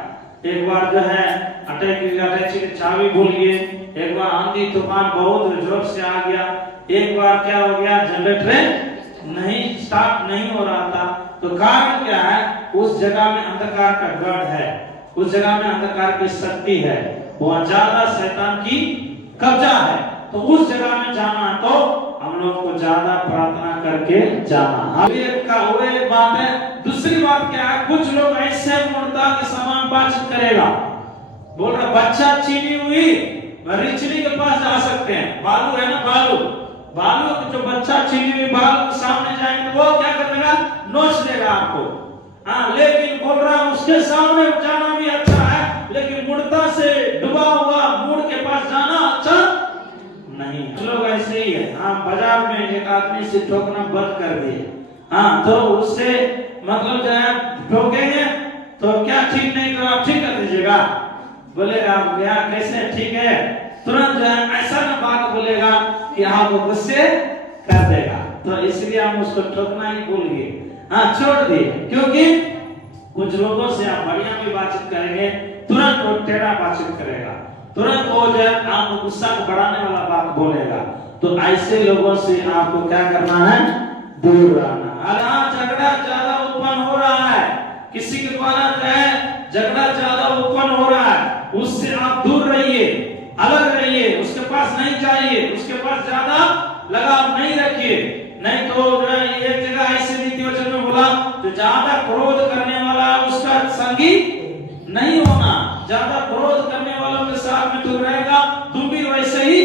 एक बार जो है अटैची की चाबी भूल गए, एक बार आंधी तूफान बहुत जोर से आ गया, एक बार क्या हो गया, जनरेटर नहीं स्टार्ट नहीं हो रहा था। तो कारण क्या है, उस जगह में अंधकार का गढ़ है, उस जगह में अंधकार की शक्ति है, वहां ज्यादा शैतान की कब्जा है। तो उस जगह में जाना तो हम लोग को ज्यादा प्रार्थना करके जाना। अब एक बात है। दूसरी बात क्या है, कुछ लोग ऐसे मूर्खता के समान बातचीत करेगा, बोल रहा बच्चा चीनी हुई रिचनी के पास जा सकते हैं, बालू है ना, बालू जो बच्चा चीनी हुई बालू के सामने जाएंगे तो वो क्या कर देगा, नोच देगा आपको। हाँ, लेकिन बोल रहा उसके सामने जाना भी अच्छा है, लेकिन मूर्खता से डूबा हुआ मूढ़ के पास जाना अच्छा नहीं। लोग ऐसे ही है। हाँ, बाजार में एक आदमी से ठोकना बंद कर दिए, हाँ, तो उससे मतलब जो है ठोकेंगे तो क्या ठीक नहीं करो, आप ठीक कर दीजिएगा, बोलेगा भैया कैसे ठीक है, तुरंत जो है ऐसा ना बात बोलेगा कि आपको गुस्से कर देगा। तो इसलिए हम उसको ठोकना ही भूल गए, हाँ, छोड़ दिए। क्योंकि कुछ लोगों से आप बढ़िया भी बातचीत करेंगे, तुरंत वो टेढ़ा बातचीत करेगा, तुरंत वो जो है आपको गुस्सा को बढ़ाने वाला बात बोलेगा। तो ऐसे लोगों से आपको क्या करना है, दूर रहना। झगड़ा ज्यादा उत्पन्न हो रहा है, किसी के द्वारा जो है झगड़ा ज्यादा उत्पन्न हो रहा है, उससे आप दूर रहिए, अलग रहिए, उसके पास नहीं जाइए, उसके पास ज्यादा लगाव नहीं रखिए। नहीं तो जो है एक जगह ऐसे नीति वचन में बोला, जो ज्यादा क्रोध करने वाला उसका संगी नहीं होना। ज्यादा क्रोध करने वालों के साथ में तू रहेगा, तुम भी वैसे ही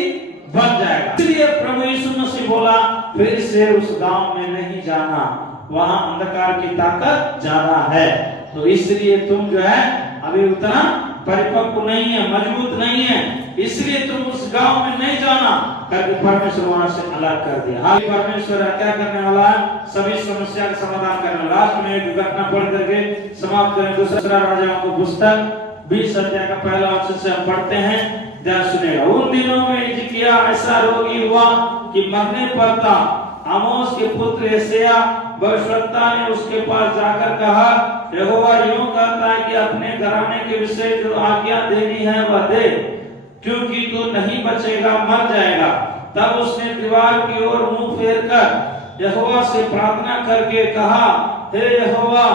बन जाएगा। इसलिए प्रभु यीशु मसीह बोला फिर से उस गांव में नहीं जाना, वहां अंधकार की ताकत ज्यादा है। तो इसलिए तुम जो है अभी उतना परिपक्व नहीं है, मजबूत नहीं है, इसलिए तुम उस गांव में नहीं जाना करके परमेश्वर वहां से अलग कर दिया। हाँ, परमेश्वर क्या करने वाला है? सभी समस्या का समाधान करने वाला। लास्ट में एक घटना पढ़ करके समाप्त करें। दूसरा राजाओं की पुस्तक 20 अध्याय का पहला वचन से हम पढ़ते हैं, ध्यान सुनेगा। उन दिनों में हिजकिय्याह ऐसा रोगी हुआ कि मरने पर था। आमोस के पुत्र यशायाह भविष्यवक्ता ने उसके पास जाकर कहा, यहोवा यूं कहता है कि अपने घराने के विषय जो आज्ञा देनी है वह दे, क्योंकि तू नहीं बचेगा, मर जाएगा। तब उसने दीवार की ओर मुंह फेरकर यहोवा से प्रार्थना करके कहा, हे यहोवा,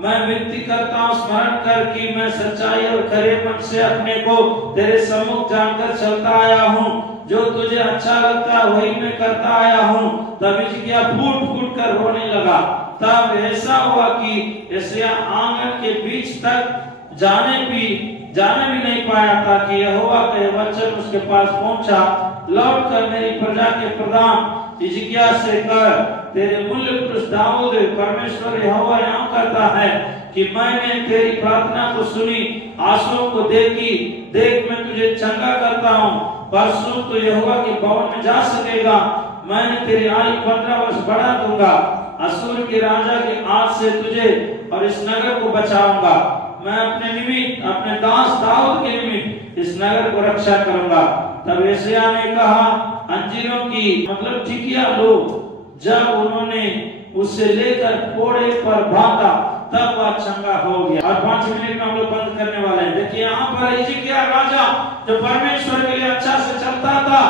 मैं विनती करता हूँ, स्मरण कर कि मैं सच्चाई और खरे मन से अपने को तेरे सम्मुख जानकर चलता आया हूँ। जो तुझे अच्छा लगता है वही मैं करता आया हूँ। तब हिजकिय्याह फूट फूट कर रोने लगा। तब ऐसा हुआ कि यशायाह आंगन के बीच तक जाने भी नहीं पाया था कि यहोवा का वचन उसके पास पहुंचा, लौट कर मेरी प्रजा के प्रधान हिजकिय्याह से कर, तेरे मूल्य पुरुष दाऊद परमेश्वर यहोवा यूं कहता है कि मैंने तेरी प्रार्थना को सुनी, आंसुओं को देखी, देख मैं तुझे चंगा करता हूँ। परसों तो यहोवा के भवन में जा सकेगा। मैंने तेरी आयु 15 वर्ष बढ़ा दूंगा। असूर के राजा के हाथ से तुझे और इस नगर को बचाऊंगा। मैं अपने निमित्त, अपने दास दाऊद के निमित्त इस नगर को रक्षा करूंगा। तब यशायाह ने कहा, अंजीरों की मतलब टिकिया लो। जब उन्होंने उसे लेकर कोड़े पर बांधा तब वह चंगा हो गया। और 5 मिनट में हम लोग बंद करने वाले हैं। देखिए यहाँ पर हिजकिय्याह राजा जो परमेश्वर के लिए अच्छा से चलता था,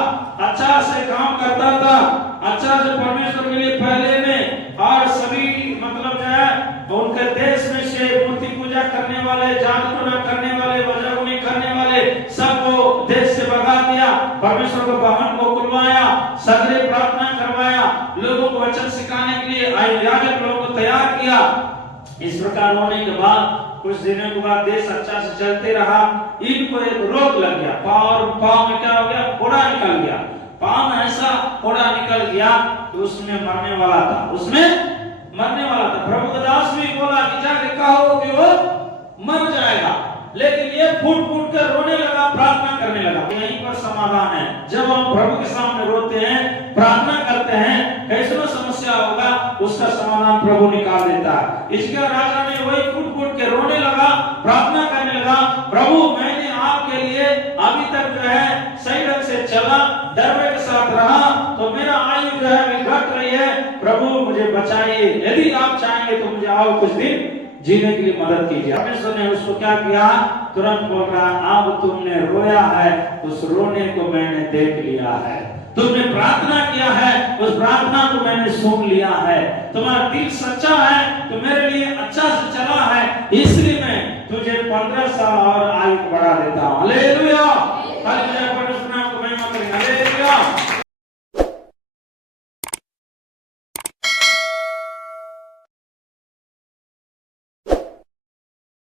अच्छा से काम करता था, अच्छा से परमेश्वर के लिए पहले में, और सभी मतलब जो है उनके देश में से मूर्ति पूजा करने वाले, जादू टोना करने वाले, वजरगुनी करने वाले सबको देश से भगा दिया। परमेश्वर के भवन को खुलवाया, सगरे प्रार्थना करवाया, लोगों को वचन सिखाने के लिए याजक लोगों को तैयार किया। इस प्रकार होने के बाद कुछ दिनों के बाद देश अच्छा से चलते रहा। इनको एक रोग लग गया, पाँव में क्या हो गया? फोड़ा निकल गया। पाँव में ऐसा फोड़ा निकल गया तो उसमें मरने वाला था। प्रभु का दास भी बोला कि जाके कहो कि वो मर जाएगा, लेकिन ये फूट फूट कर रोने लगा, प्रार्थना करने लगा। यहीं पर समाधान है। जब हम प्रभु के सामने रोते हैं, प्रार्थना करते हैं, कैसो समस्या होगा उसका समाधान प्रभु निकाल देता है। इसके राजा ने वही फूट फूट के रोने लगा, प्रार्थना करने लगा, प्रभु मैंने आपके लिए अभी तक जो है सही ढंग से चला, डरवे के साथ रहा, तो मेरा आयु जो है घट रही है, प्रभु मुझे बचाइए। यदि आप चाहेंगे तो मुझे और कुछ दिन जीने के लिए मदद कीजिए। परमेश्वर ने उसको क्या किया? तुरंत बोल रहा, अब तुमने रोया है, उस रोने को मैंने देख लिया है। तुमने प्रार्थना किया है, उस प्रार्थना को मैंने सुन लिया है। तुम्हारा दिल सच्चा है, तो मेरे लिए अच्छा से चला है, इसलिए मैं तुझे 15 साल और आयु बढ़ा देता हूँ। हालेलुया।